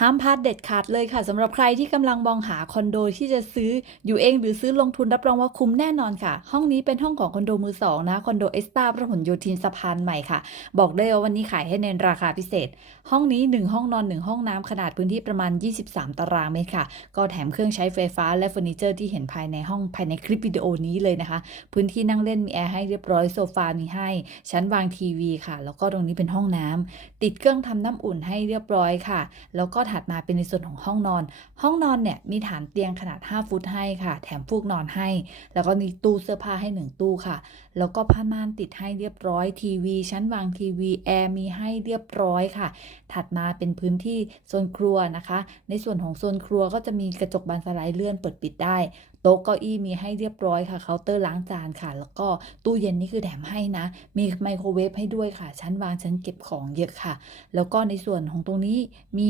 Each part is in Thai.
ห้ามพลาดเด็ดขาดเลยค่ะสำหรับใครที่กำลังมองหาคอนโดที่จะซื้ออยู่เองหรือซื้อลงทุนรับรองว่าคุ้มแน่นอนค่ะ ห้องนี้เป็นห้องของคอนโดมือสองนะคอนโดเอสตาพระหลโยธินสะพานใหม่ค่ะ บอกได้ว่าวันนี้ขายให้ในราคาพิเศษ ห้องนี้ 1 ห้องนอน 1 ห้องน้ำขนาดพื้นที่ประมาณ 23 ตารางเมตรค่ะ ก็แถมเครื่องใช้ไฟฟ้าและเฟอร์นิเจอร์ที่เห็นภายในห้องภายในคลิปวิดีโอนี้เลยนะคะ พื้นที่นั่งเล่นมีแอร์ให้เรียบร้อยโซฟามีให้ ชั้นวางทีวีค่ะ แล้วก็ตรงนี้เป็นห้องน้ำติดเครื่องทำน้ำอุ่นให้เรียบร้อยค่ะ แล้วก็ถัดมาเป็นในส่วนของห้องนอน ห้องนอนเนี่ยมีฐานเตียงขนาด 5 ฟุตให้ค่ะ แถมฟูกนอนให้ แล้วก็มีตู้เสื้อผ้าให้ 1 ตู้ค่ะ แล้วก็ผ้าม่านติดให้เรียบร้อยทีวี ชั้นวางทีวีแอร์มีให้เรียบร้อยค่ะ ถัดมาเป็นพื้นที่โซนครัวนะคะ ในส่วนของโซนครัวก็จะมีกระจกบานสไลด์เลื่อนเปิดปิดได้โต๊ะเก้าอี้มีให้เรียบร้อยค่ะเคาน์เตอร์ล้างจานค่ะ แล้วก็ตู้เย็นนี่คือแถมให้นะ มีไมโครเวฟให้ด้วยค่ะ ชั้นวางชั้นเก็บของเยอะค่ะ แล้วก็ในส่วนของตรงนี้มี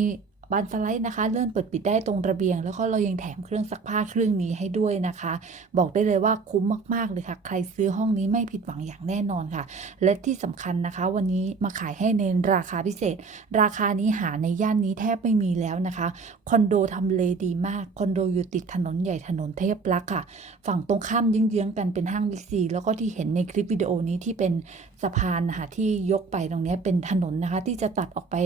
บานสไลด์นะคะ เลื่อนเปิดปิดได้ตรงระเบียง แล้วก็เรายังแถมเครื่องซักผ้าเครื่องนี้ให้ด้วยนะคะ บอกได้เลยว่าคุ้มมากๆเลยค่ะ ใครซื้อห้องนี้ไม่ผิดหวังอย่างแน่นอนค่ะ และที่สำคัญนะคะ วันนี้มาขายให้ในราคาพิเศษ ราคานี้หาในย่านนี้แทบไม่มีแล้วนะคะคอนโดทำเลดีมากคอนโดอยู่ติดถนนใหญ่ถนนเทพรักษ์ค่ะ ฝั่งตรงข้ามเยื้องๆกันเป็นห้างบิ๊กซีแล้วก็ที่เห็นในคลิปวิดีโอนี้ที่เป็นสะพานนะคะที่ยกไปตรงนี้เป็นถนนนะคะ ที่จะตัดออกไป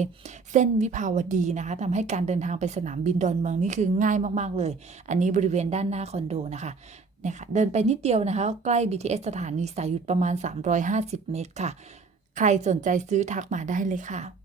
เส้นวิภาวดีนะคะทำให้การเดินทางไปสนามบินดอนเมืองนี่คือง่ายมากๆเลย อันนี้บริเวณด้านหน้าคอนโดนะคะเนี่ยค่ะเดินไปนิดเดียวนะคะ ใกล้ BTS สถานีสายหยุดประมาณ 350 เมตรค่ะ ใครสนใจซื้อทักมาได้เลยค่ะ